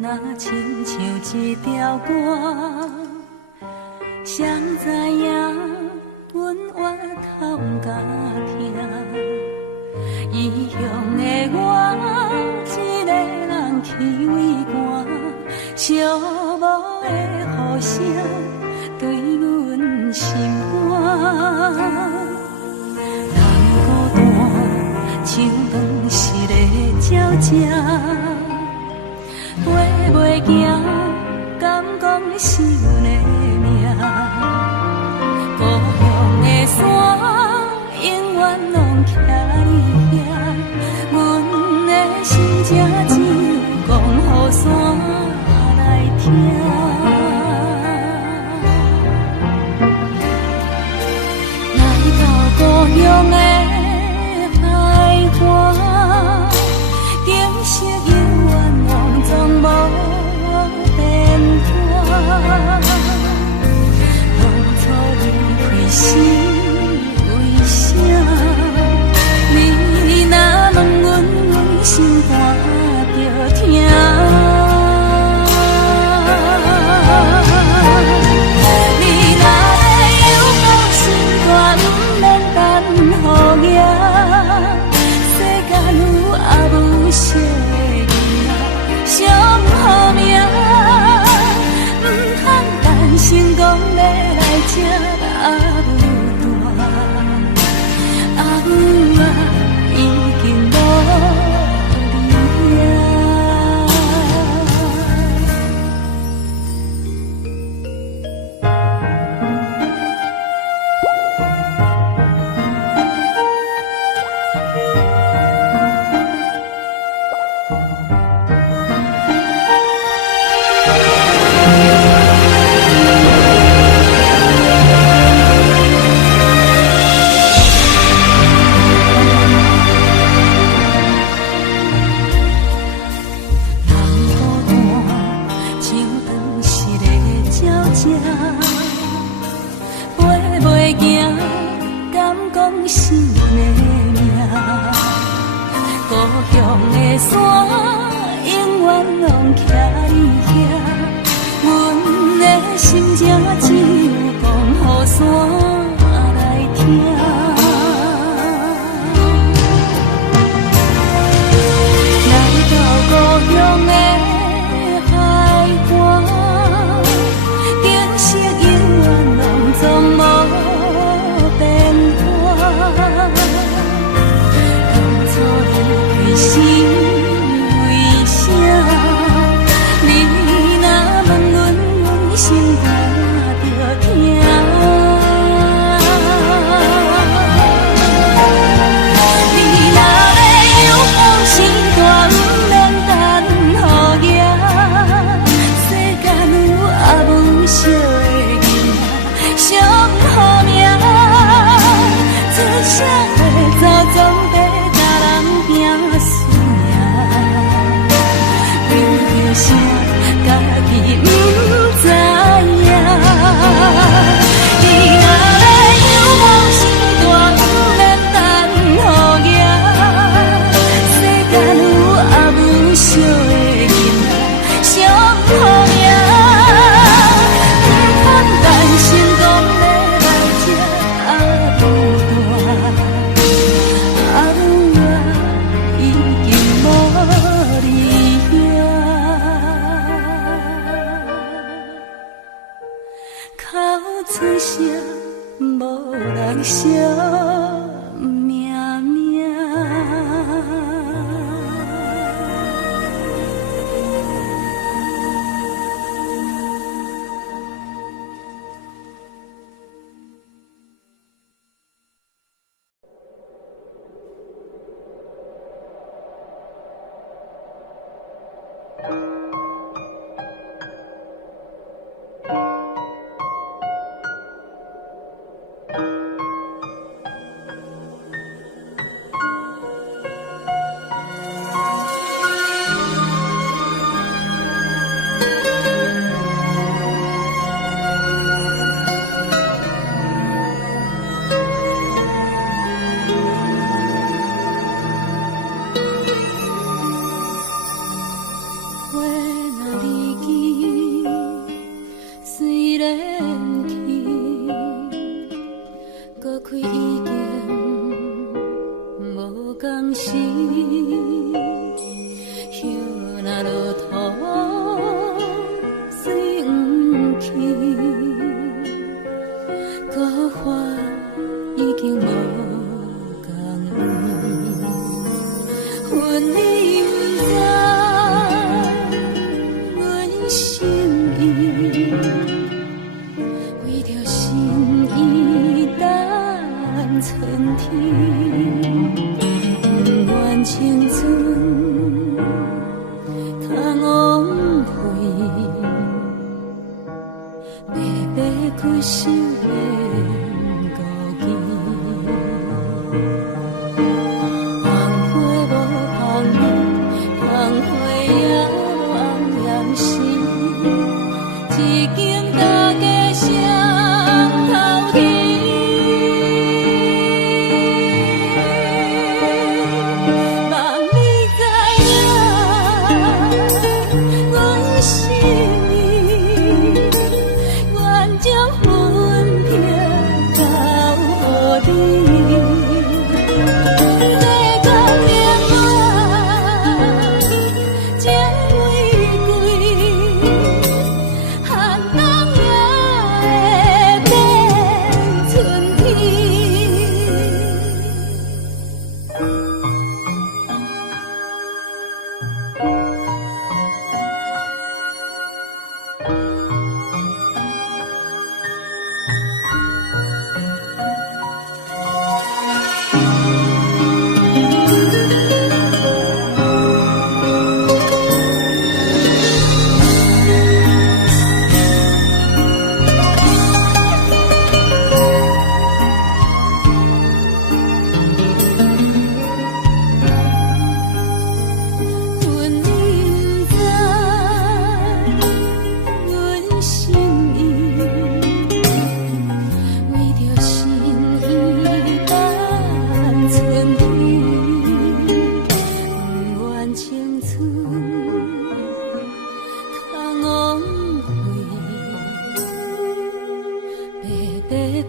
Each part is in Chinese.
若亲像一条歌，谁知影阮越头甲听，异乡的我，一个人去为寒，寂寞的雨声对阮心寒。人孤单，像断失的鸟只。飞袂行，敢讲是阮的命？故乡的山，永远拢徛伫遐。阮的心情只有讲予山来听。来到故乡的海岸，景色永远拢总无变化。当初离开时为啥？你若问阮，阮心肝着疼。你若要有讲心肝，不免等雨夜。世间有阿母惜的囝，上好命，唔通等成功要来这阿母大，阿母啊，已经无你遐。为着心意等春天，不愿青春通枉费，白白开手免顾忌。红花无香味，红花也红艳时，一间大家双头天。望你知影，阮心意，愿将分别交予你。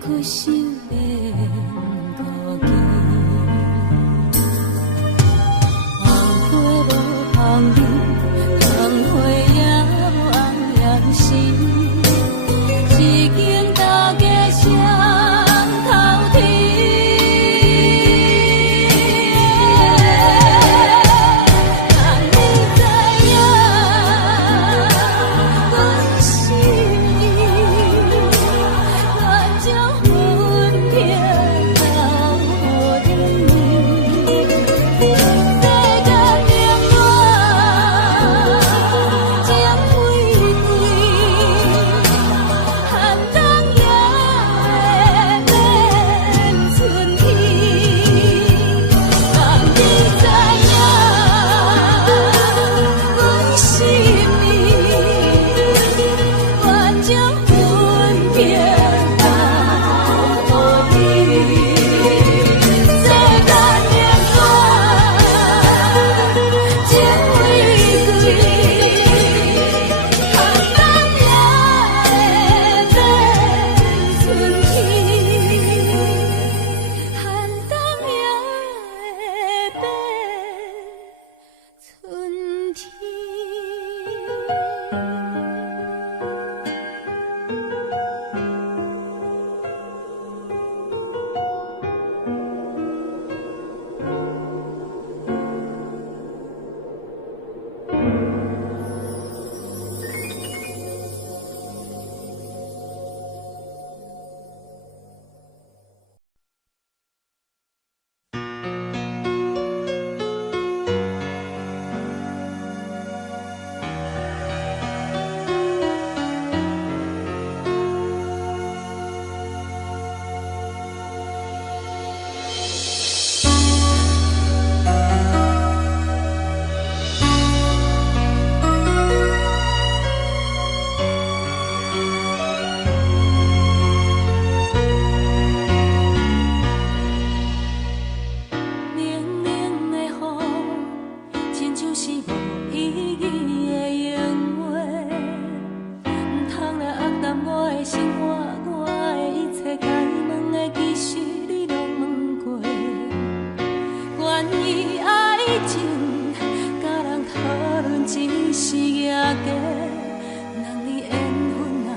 开手免顾忌，红花无香味，红花也无红艳时，一间大家双头天。让你知影，阮心意，我将分别交予你。世间冷暖，情非非，寒冬也会变春天。让你知影，阮心意，我将分别交予你。世间冷暖，情非非，寒冬也会变春天。寒冬也会变春天。冷冷的雨，亲像是无意义的闲话，唔通来压淡我的生活，我的一切该问的，其实你拢问过。关于爱情，甲人讨论只是野价，人你缘分啊，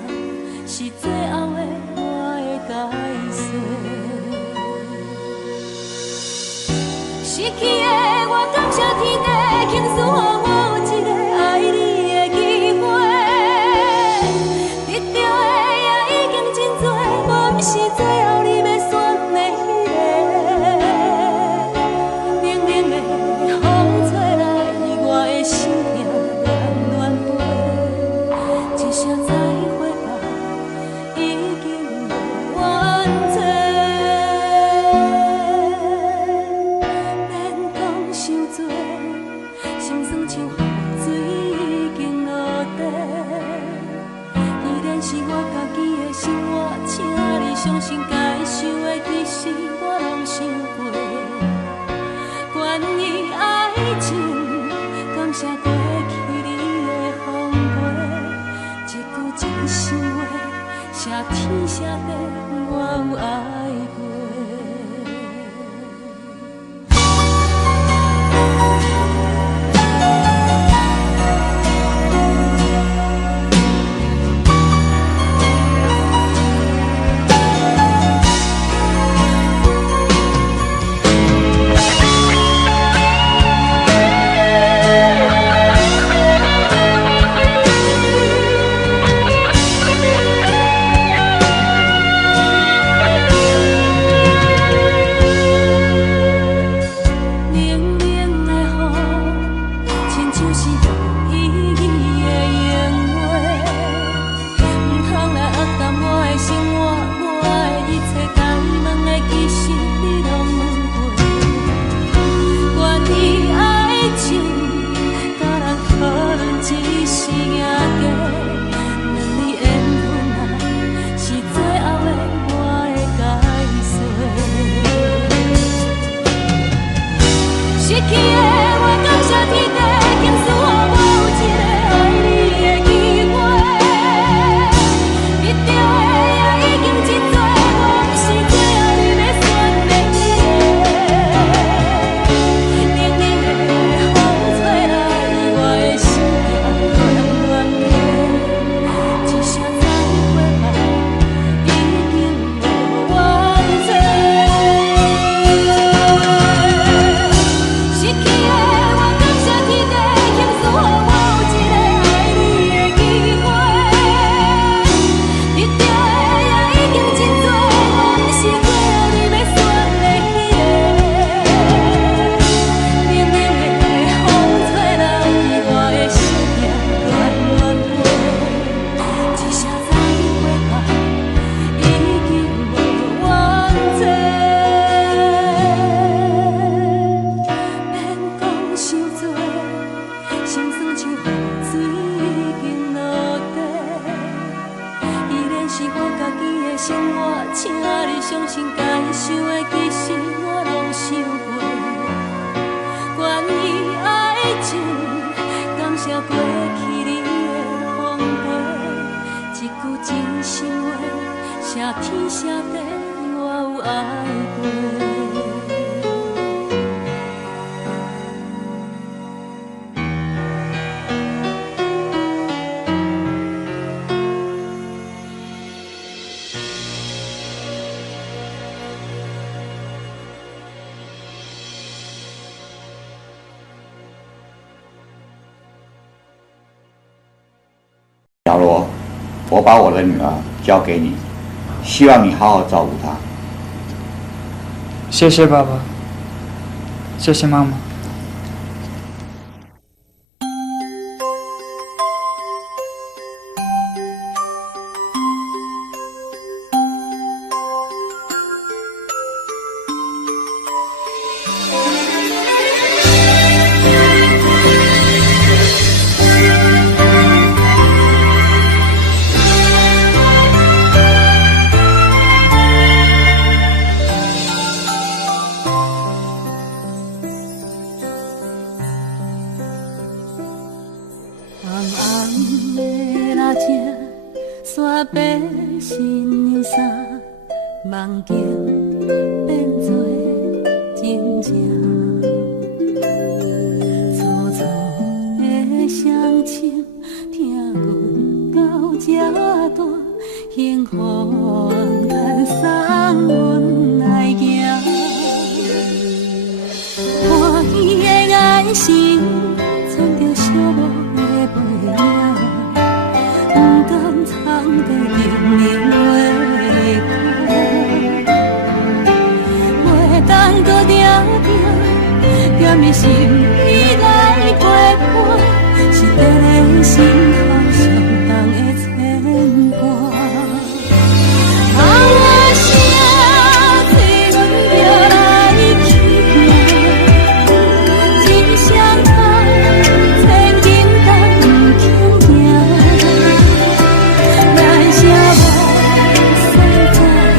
是最后的我的解释。失去的我，感谢天地倾诉予我一个爱你的机会。伤心该想的，其实我拢想过。关于爱情，感谢过去你的风陪，一句真心话，谢天谢地，我有爱过。小罗，我把我的女儿交给你，希望你好好照顾她。谢谢爸爸，谢谢妈妈。山白新娘衫，梦境变作真正。粗粗的双亲，听阮到这大，幸福叹送阮来行。欢喜的爱心，藏着寂寞的背影。 藏在人明的苦，袂当搁定定踮在心里来陪伴，是在咱心头上重的牵挂。啊，我声催阮着来去行，一双脚千斤担不轻行。 咱写无山早着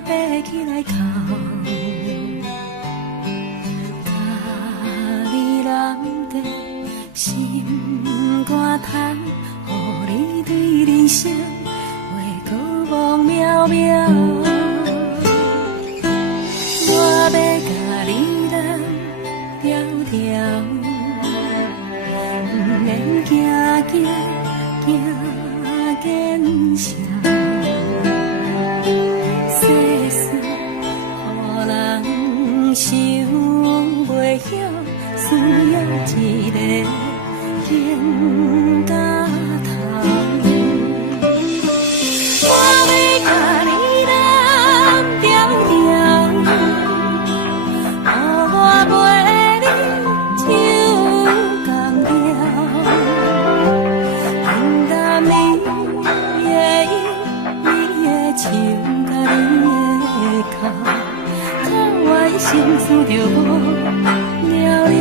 爬起来哭，家己难得心肝叹，予你对人生话过望渺渺。我要甲你人条条，不免惊惊惊见笑。世事予人想袂晓，需要一个肩胛头。我要甲你人条条，予我陪你手同条，平淡你的意，你的笑，甲你的哭，较愿心思着无了了。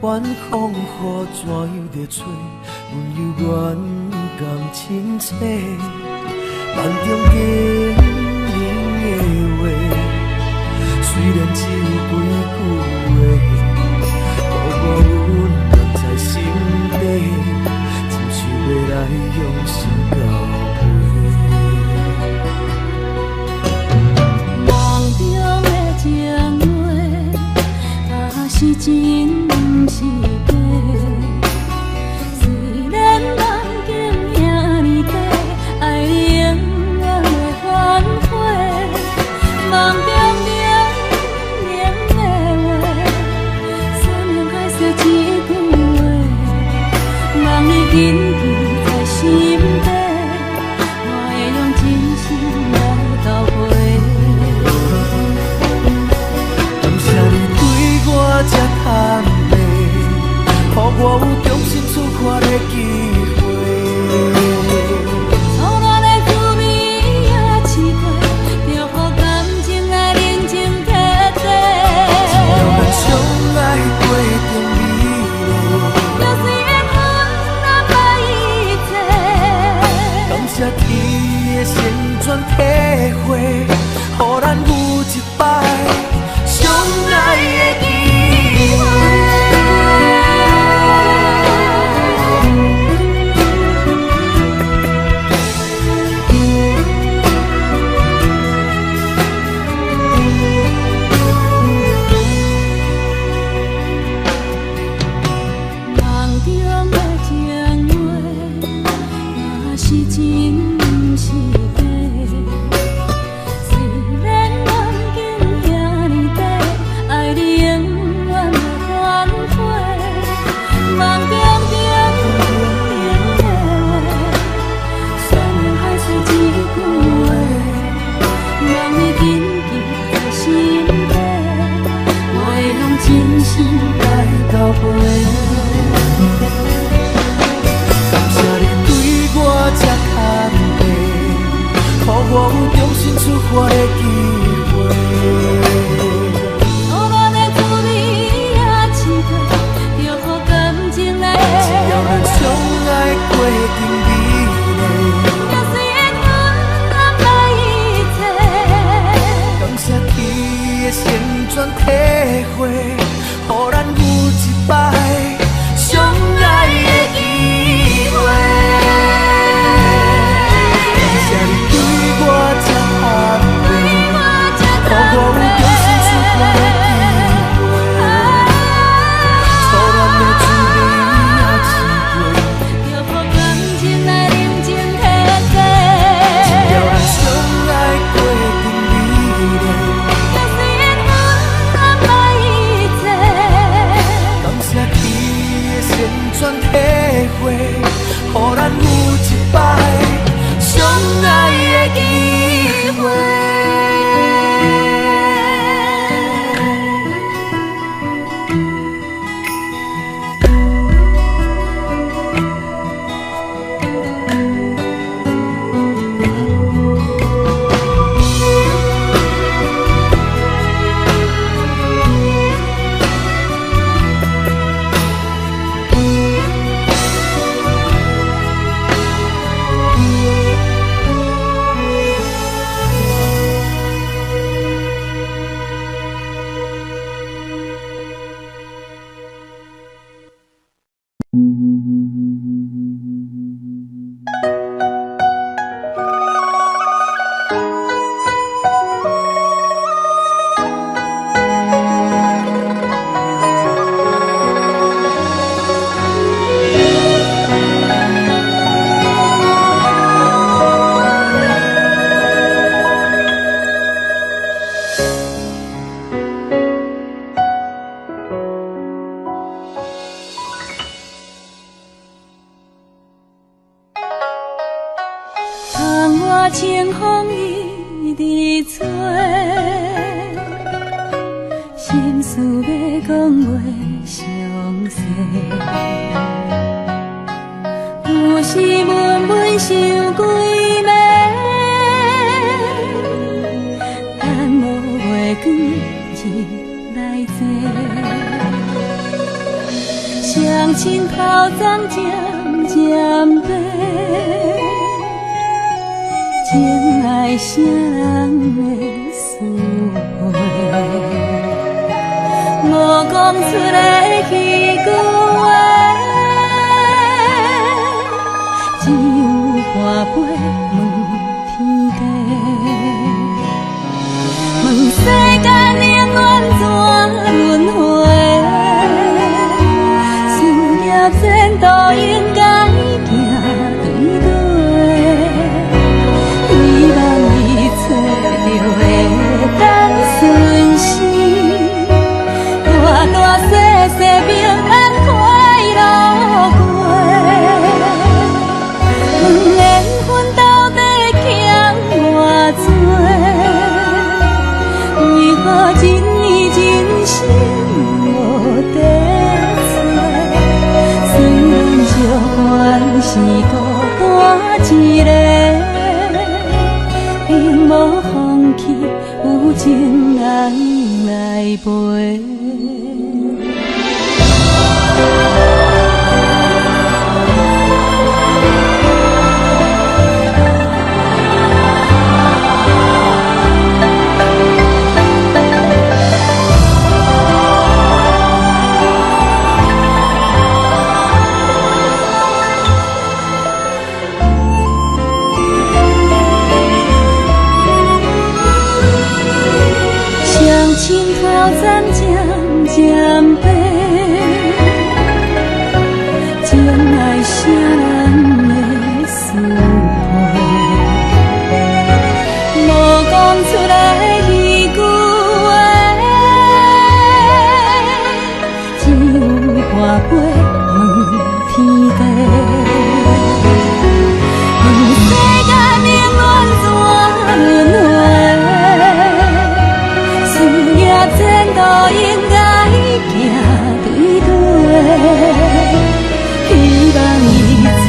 管风雨怎样在吹，阮犹原甘深切。梦中经年的话，虽然只有几句话，孤孤阮暖在心底，亲像要来用心交陪。梦中的情话。是真不是假。虽然梦境遐尼短，爱你永远袂反悔。梦中冷冷的话，山盟海誓一句话，望你紧记在心底，我会用真心来交陪。感谢你对我这坦白，予我有重新出发的机会。错乱的滋味也试过，就予感情来认真摕地。只要咱相爱过程美丽，就算缘分难把一切。感谢天的旋转体会，予咱有一摆相爱的机会。梦中的情话，若是真不是假。虽然梦境遐尼短，爱你永远袂反悔。梦中冷冷的话，山盟海誓一句话，望你紧记在心底，我会用真心来交陪。感谢你对我这坦白，予我有重新出发的机会。错乱的滋味也试过，就予感情来。只要咱相爱过程美丽，就算缘分难把一切。感谢天的旋转体会，予咱有一摆相爱的机会。感谢你对我这坦白，予我有重新出发的机会。错乱的滋味也试过，就予感情来认真摕地。只要咱相爱过程美丽，就算缘分难把一切。感谢天的旋转体会，予咱有一摆相爱的机会。窗外清风一直吹，心事要讲袂详细，有时闷闷想几暝，等无月光日来坐，双亲头鬃渐渐白。情爱啥人会思会？无讲出的迄句话，只有半杯问天地，问世间永远怎轮回？一个，永无放弃，有情人来陪。咱渐渐变，情爱啥人的思陪，无讲出来迄句话，只有歌飞问天地，问世间命运怎轮回，事业前途应该行对对，希望一切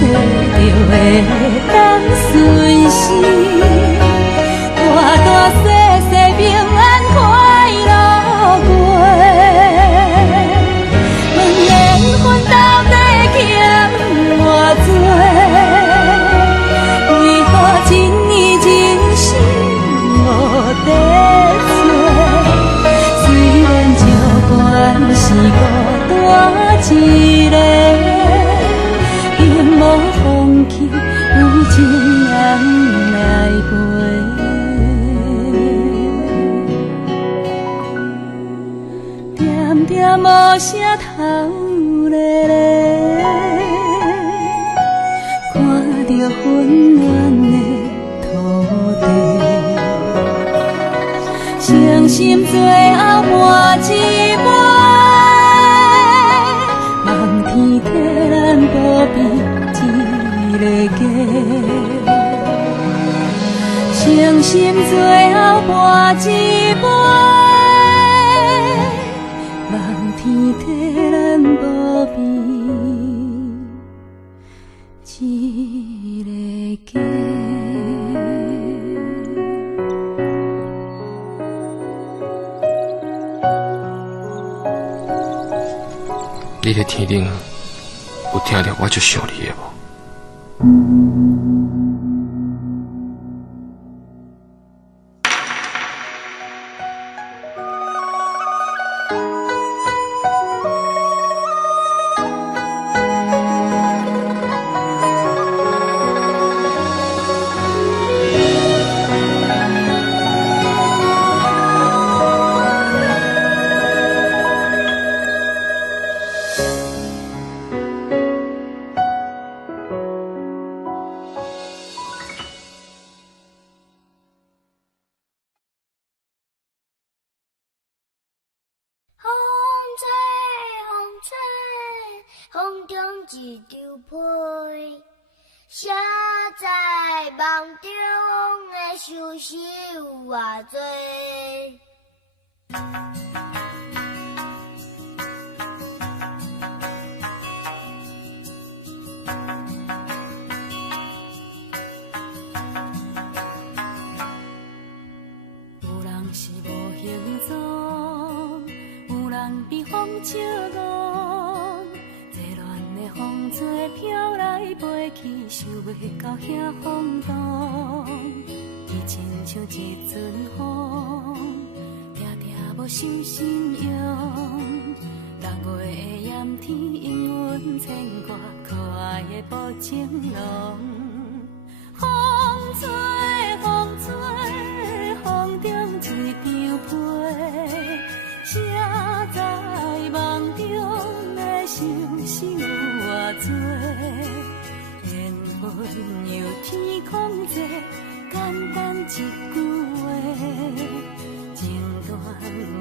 就会当顺时，大大细细平安快乐过。问缘分到底欠偌多？为何一年真心无地做？虽然照管是孤单一个，永无放弃，有情人来陪。点点无声头咧咧，看着温暖的土地。伤心最后换一杯，望天替咱保庇一个家。伤心最后换一杯，望天替咱保庇一个家。你在天顶有听到我就想你的无？风中一张被，写在梦中的相思有偌多。有人是无形状，有人被风笑憨。风吹飘来飞去，想袂到遐风动。伊亲像一阵风，定定无受心用。6月的炎天，因阮牵挂可爱的布情浓。风吹风吹，风中一张被，写在梦中的相思有偌多，缘分由天空坐，简单一句话，情断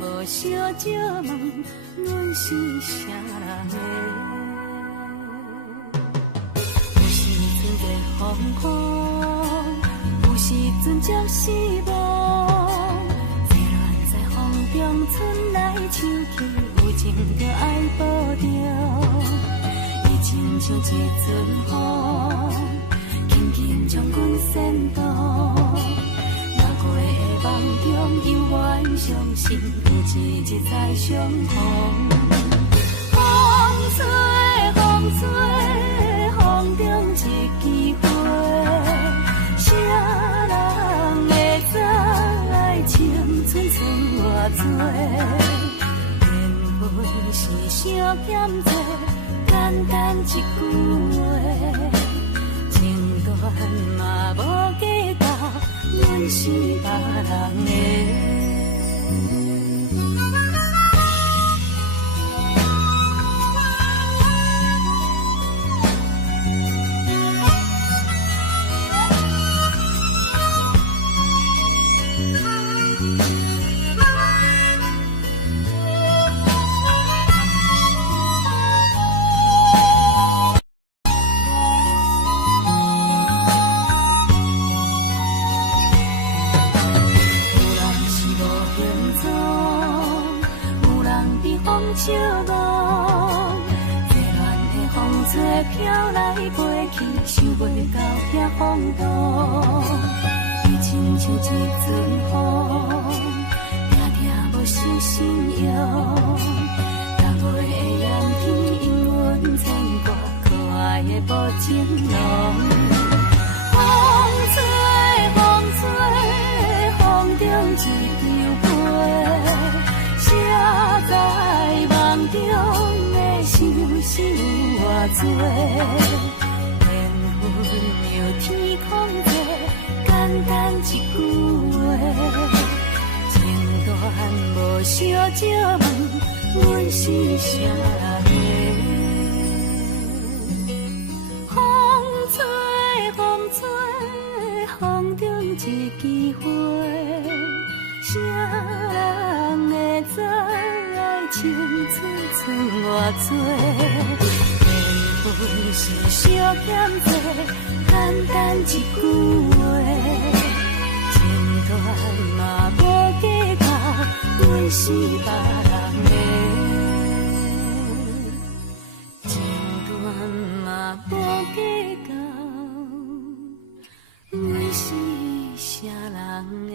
无小借问，阮是啥人的？有时阵在风雨，有时阵则失望，随乱在风中春来秋去，有情着爱保重。亲像一阵风，轻紧将阮先导。若过的梦中犹原相信有一日再相逢。风吹风吹，风中一枝花，谁人会知青春剩偌多？缘分是相欠债，简单一句话，情断嘛无计较，阮是别人的。笑望，热恋的风吹飘来飞去，想袂到遐风度。伊亲像一阵风，定定无守信用。六月的炎天，因阮牵挂可爱的无情郎。风吹风吹，风中一张被，谁知梦中的相思有偌多？缘分有天空地，简单一句话，情断无相借问，阮是啥人的？风吹风吹，风中一枝花，谁人会知？青春剩偌多，缘分是相欠债，简单一句话，情断嘛无计较，阮是别人的，情断嘛无计较，阮是啥人的？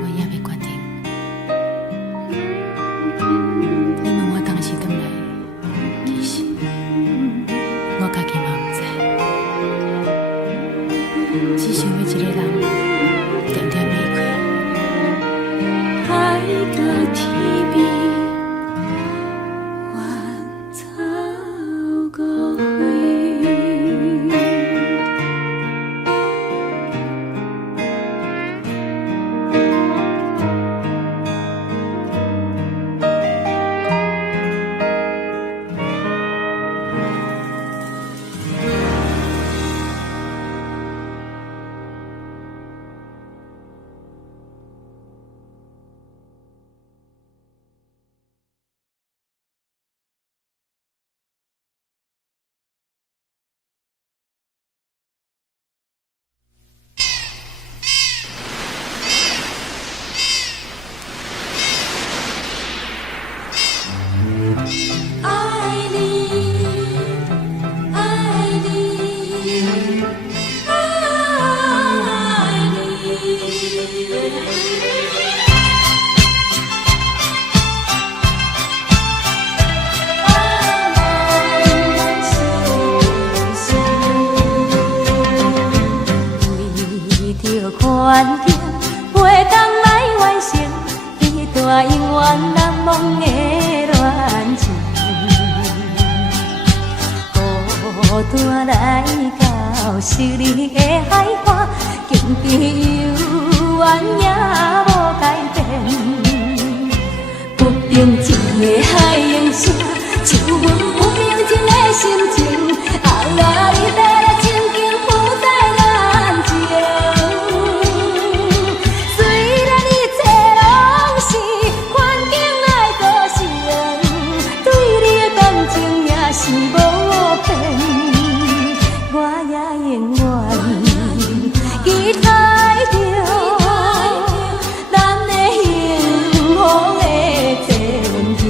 我也要决定。你问我当时回来，其实我家己嘛不知，只想要一个人点点离开，海角天边，远走误会。环境袂当来完成一段永远难忘的恋情，孤单来到失你的海岸，经历犹原也无改变，不平静的海涌声，像阮不平静的心情，啊你要来静静浮在眼前。是无变，我也永远期待着咱的幸福的前程。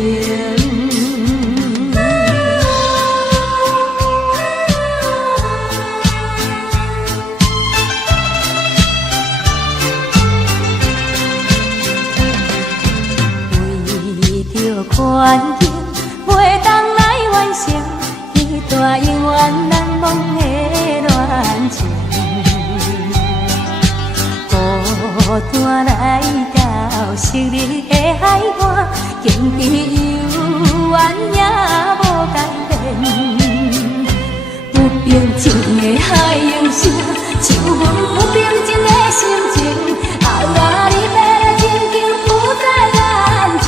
为着环境，袂当来完成一段永远难忘的恋情，孤单来到昔日的海岸，经历犹原也无改变，不平静的海涌声，像阮不平静的心情，啊你要来静静浮在眼前。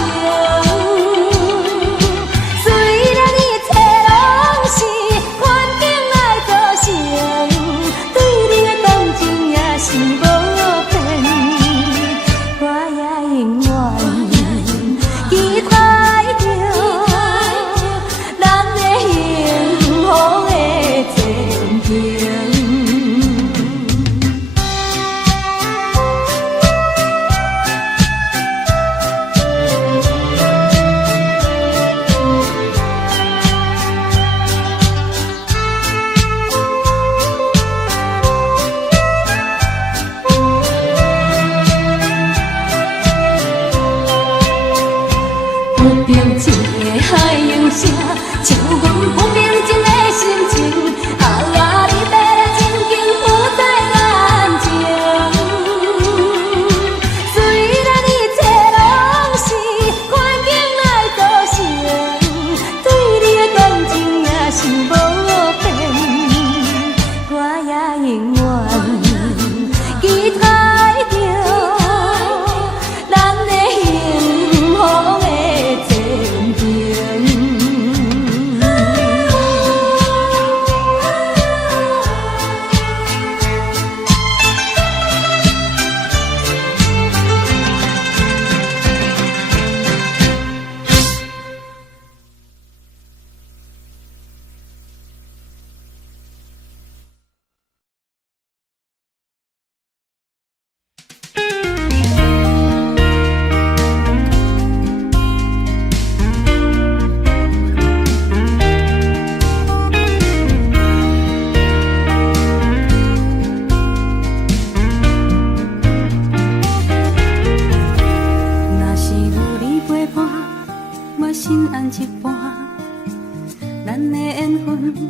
是无变，我也永远期待着咱的幸福的前程。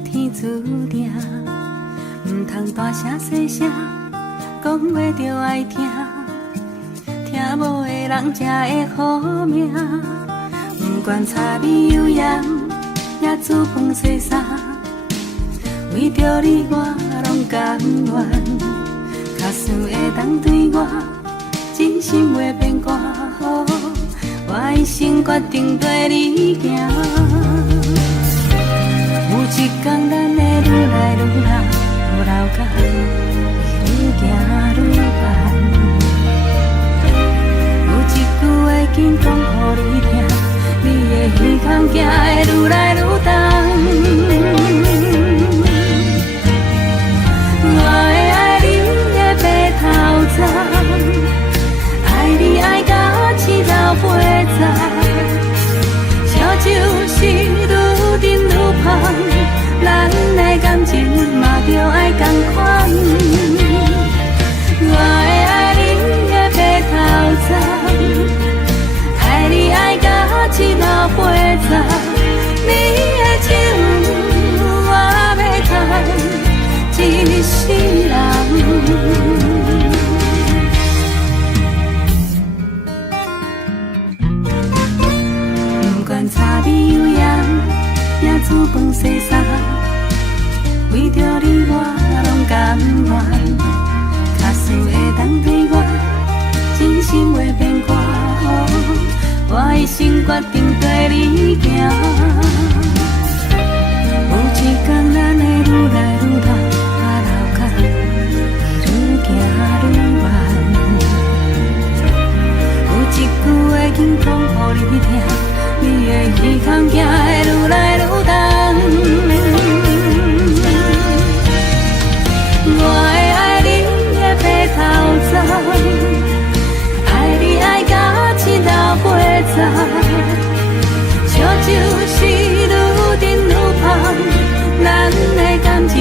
天注定，唔通大声细声讲话着爱听，听无的人才会好命。不管柴米油盐，也煮饭洗衫，为着你我拢甘愿。假使会当对我真心袂变卦，我一生决定跟你行。有一天咱会愈来愈老，老甲愈行愈慢。有一句话紧讲予你听，你的耳孔行会愈来愈重。我会爱你的白头鬃，爱你爱到青头白发。烧酒是愈饮愈芳，咱的感情嘛着爱同款。我会爱你的白头鬃，爱你爱到青头白发。你的情我要赚一世人。不管柴米油盐，也煮饭洗衫，为着你我拢甘愿。假使会当对我真心袂变卦，我一生决定跟你行。有一天咱会愈来愈老，老甲愈行愈慢。有一句话紧讲予你听，你的耳孔行会愈来愈重。我会爱你的白头鬃，爱你爱到青头白发。烧酒是愈饮愈芳，咱的感情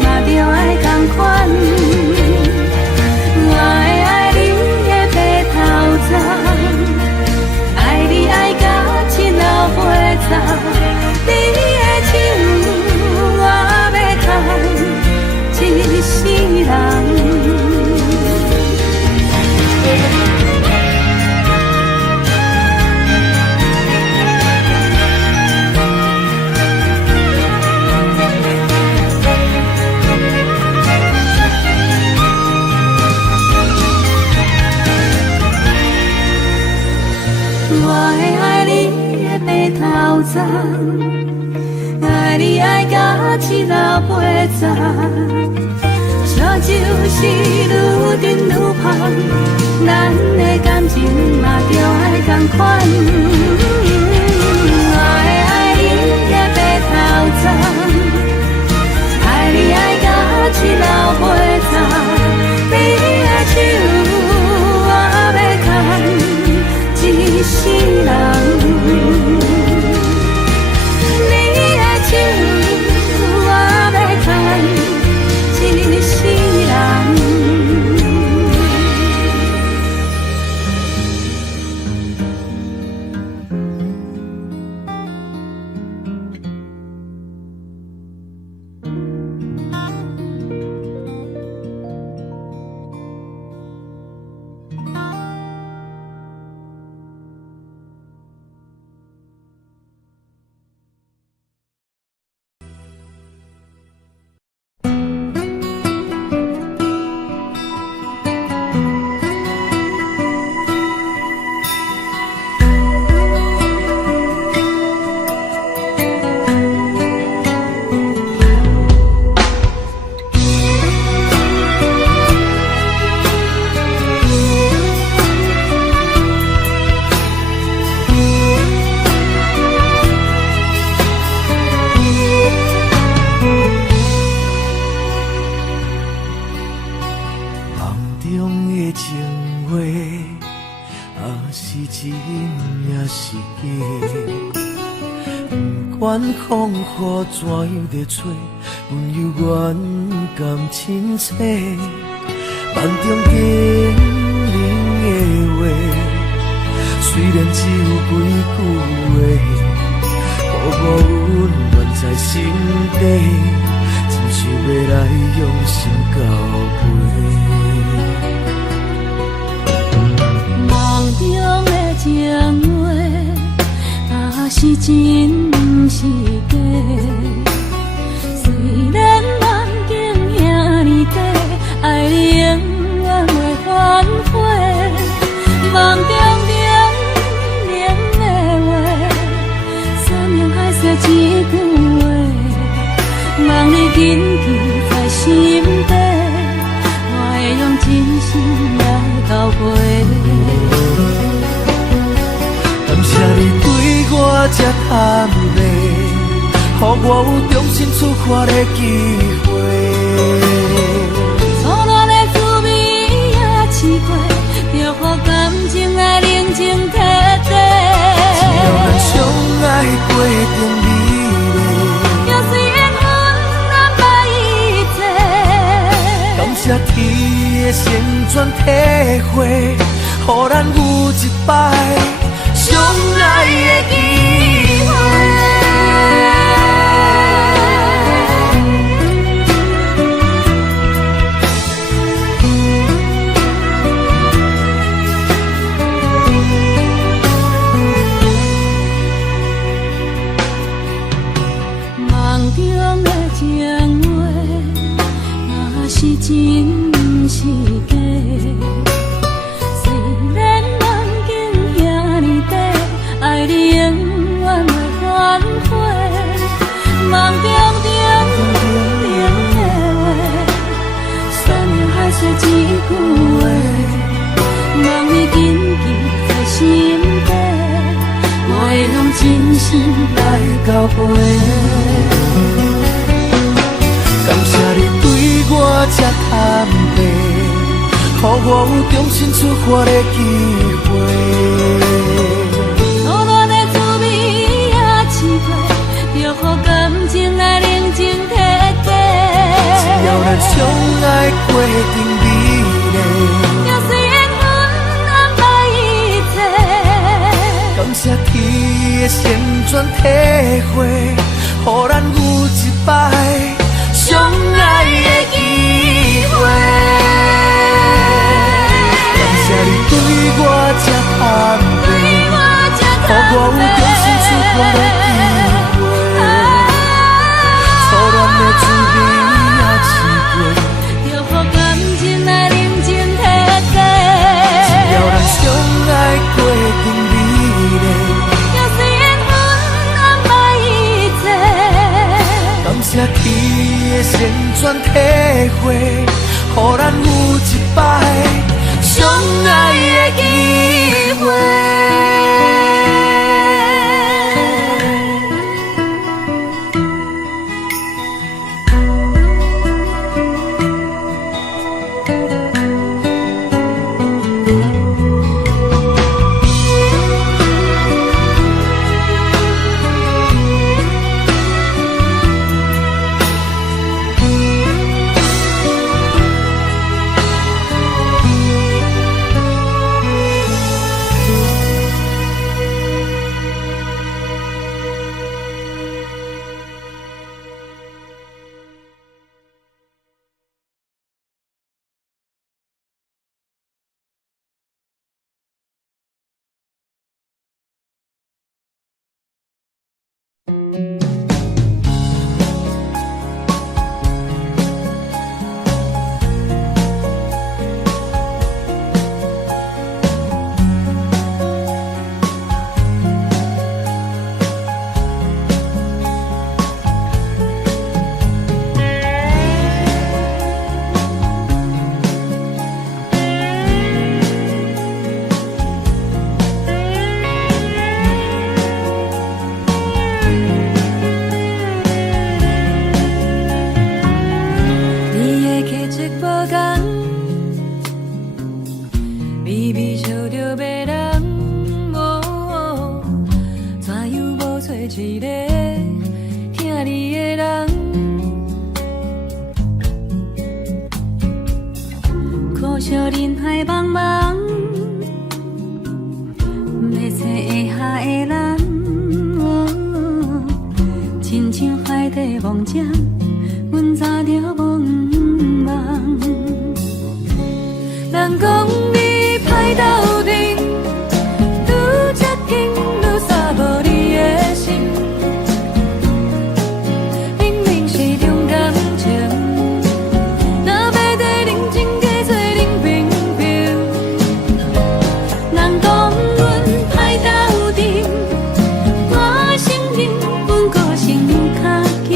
嘛着爱同款。我会爱你的白头鬃，爱你爱到青头白发。你的情我要赚一世人。我会爱你的白头鬃，爱你爱到青头白发。烧酒是愈饮愈芳，咱的感情嘛着爱同款。我会爱你的白头鬃，爱你爱到青头白发。你的手我要牵一世人。你的手我要牵一世人。管风雨怎样在吹，阮犹原甘亲切。梦中经人的话，虽然只有几句话，我温暖在心底，真想要来用心交陪。梦中的情话，若是真不是假。虽然梦境遐尼短，爱你永远袂反悔。梦中冷的话，山盟海誓一句话，望你紧记在心底，我会用真心来交陪。感谢你对我这坦白，予我有重新出发的机会。初恋的滋味也试过，就予感情来冷静体地。只要咱相爱过程美丽，若是缘分难把一切。感谢天的旋转体会，予咱有一摆相爱的机会。梦中的情话，若是真不是假。虽然梦境遐尼短，爱你永远袂反悔。梦中冷的话，山盟海誓一句话，望你紧记在心底，我会用真心来交陪。感谢你对我这坦白，予我有重新出发的机会。初恋的滋味也试过，就予感情来冷静体地。只要咱相爱过程美丽，若是缘分安排一切。感谢天的旋转体会，予咱有一摆相爱的机会。感谢你对我这坦白，予我有重新出发的机会。初恋的滋味也试过，就予感情来冷静体地。只要咱相爱过程美丽，若是缘分安排一切。感谢天的旋转体会，予咱有一摆相爱的机会。一个疼你的人，苦笑人海茫茫，要找会下的人。梦这，阮早着无望。人讲你歹斗阵，愈接近愈煞无你的心。明明是重感情，若要在认真加做冷冰冰。人讲阮歹斗阵，我承认阮个性较硬，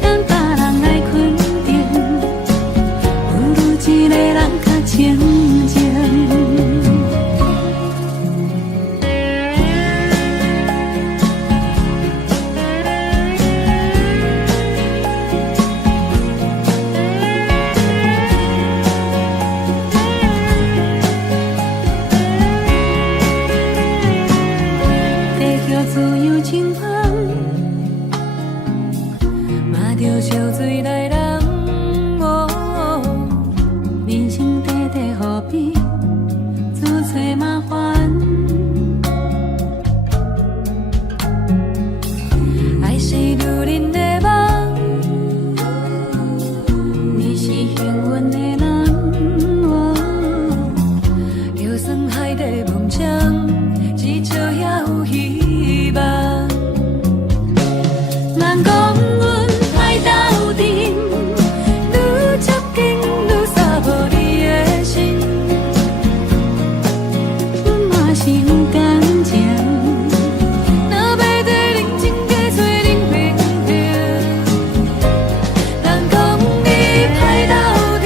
等别人来肯定，不如一个人较清静。地叫自由轻芳，嘛着烧水来人。人生短短何必自找麻烦？爱是女人的梦，你是幸运的人。就算海底梦想，至少也有希望。人讲阮歹斗阵，愈接近愈煞无你的心。阮嘛是有感情，若要在认真加做冷冰冰。人讲你歹斗阵，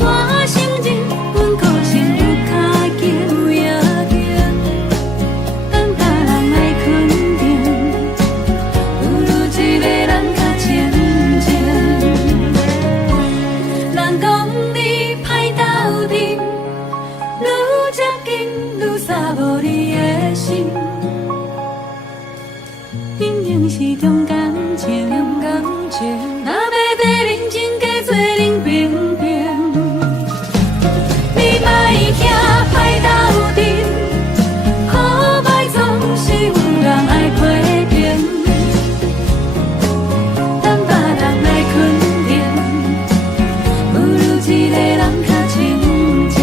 我承认阮个性有较硬，等别人来肯定，不如一个人较清静。人讲你歹斗阵，愈接近愈煞无你的心。明明是重感情，若要在认真加做冷冰冰。你莫惊歹斗阵，好歹总是有人爱批评。等别人来肯定，不如一个人较清静。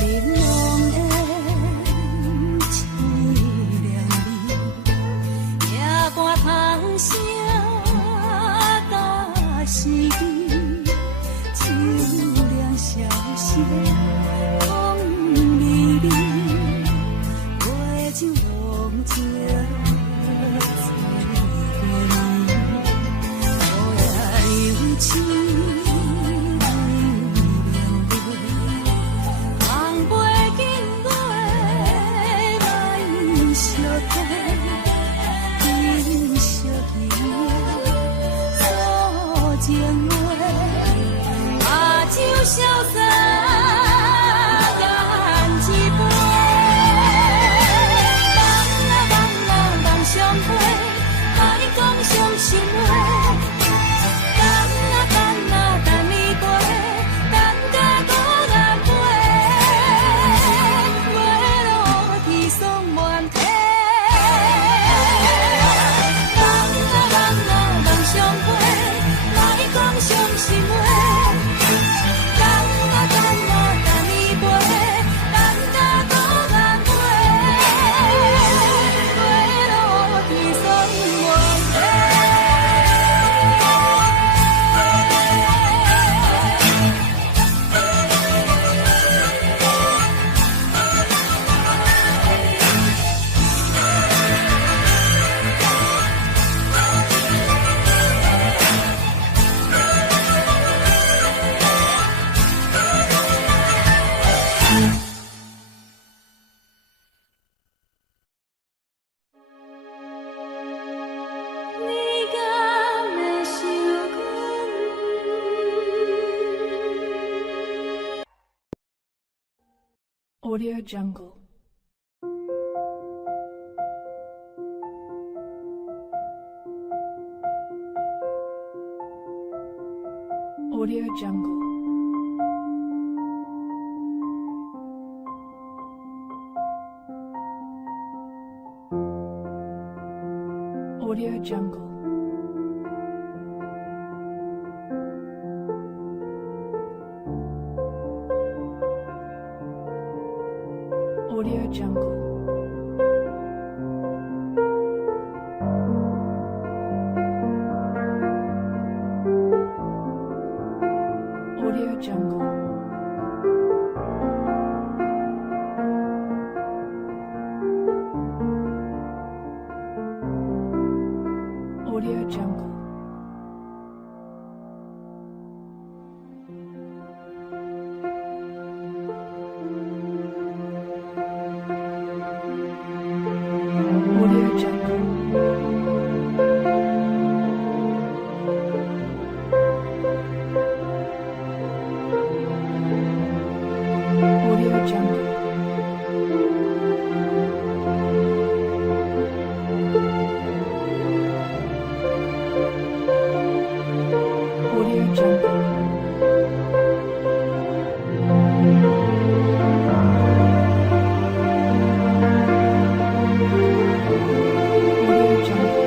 玲珑的凄凉味，夜半风声打死机，秋凉萧瑟风微微，月酒浓情醉过暝，雨夜有情。情话，把酒潇洒干一杯，梦相陪，甲你讲伤心话。等你飞，等甲孤雁飞，月落天霜满地。梦相陪。讲伤心话，等你飞，等甲孤雁飞，月落天霜满地。Audio Jungle. Audio Jungle. Audio Jungle. Audio Jungle. Audio Jungle. Audio Jungle. Audio Jungle. Audio Jungle. Audio Jungle. Audio Jungle.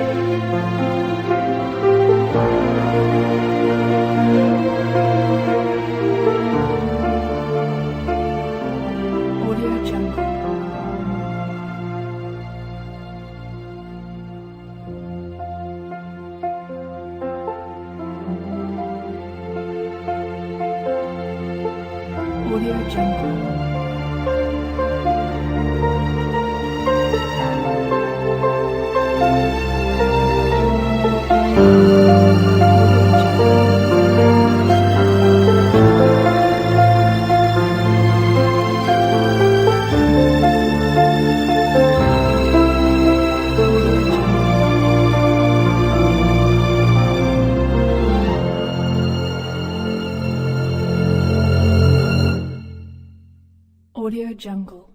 Audio Jungle. Audio Jungle.